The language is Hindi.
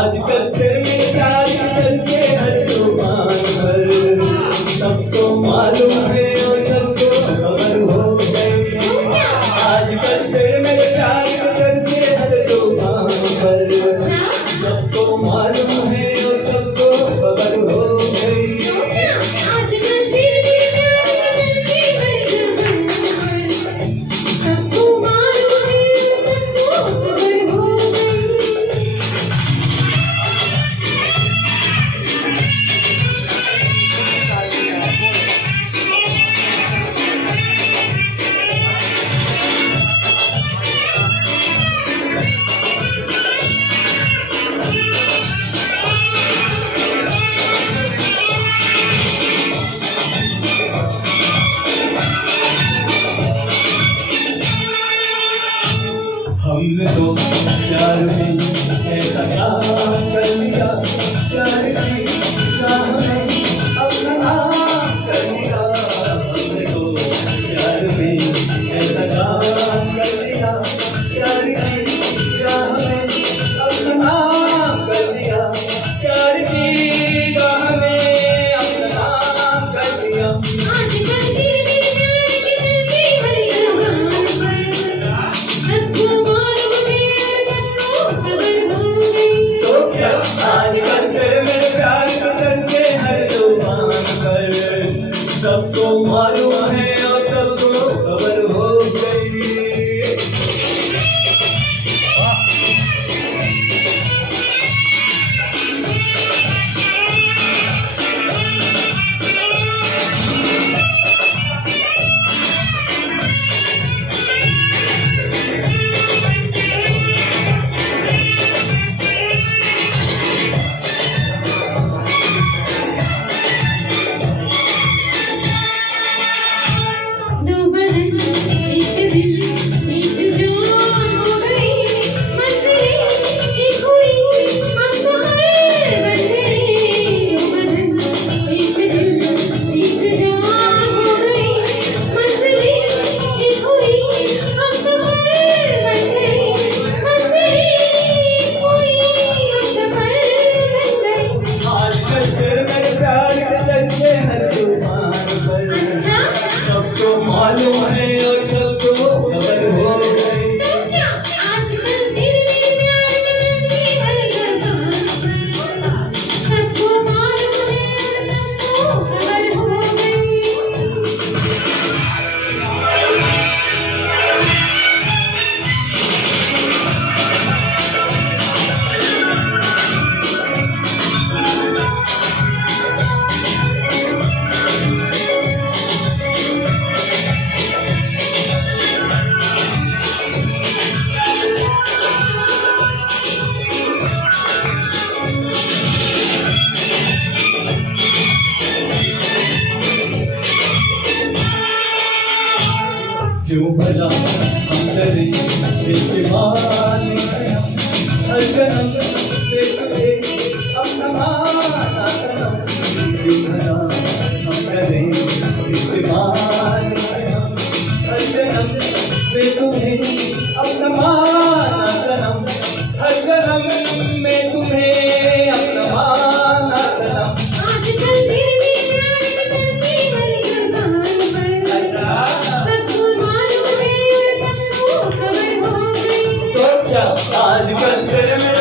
आजकल तेरे प्यार के हर जुबान पर सबको मालूम है और सबको खबर हो गई। आजकल तेरे प्यार के हर जुबान पर सबको मालूम है और सबको खबर हो गई। हमने तो प्यार में ऐसा काम कर लिया, प्यार की राह में अपना नाम कर लिया। हमने तो प्यार में ऐसा काम कर लिया, प्यार की राह में अपना नाम कर लिया, प्यार की राह में अपना नाम कर लिया। आजकल तेरे मेरे प्यार के हर जुबान पर सबको मालूम है और सबको खबर हो गई। मालूम है और सबको खबर हो गई। सबको मालूम है सबको खबर हो गई। क्यों भला हम तेरे इस्तेमाल हर जन्म देखते अपना माना सनम। क्यों भला हम तेरे इस्तेमाल हर जन्म में तुम्हें अपना माना सनम, हर जन्म में तुम्हें अपना माना सनम। आजकल तेरे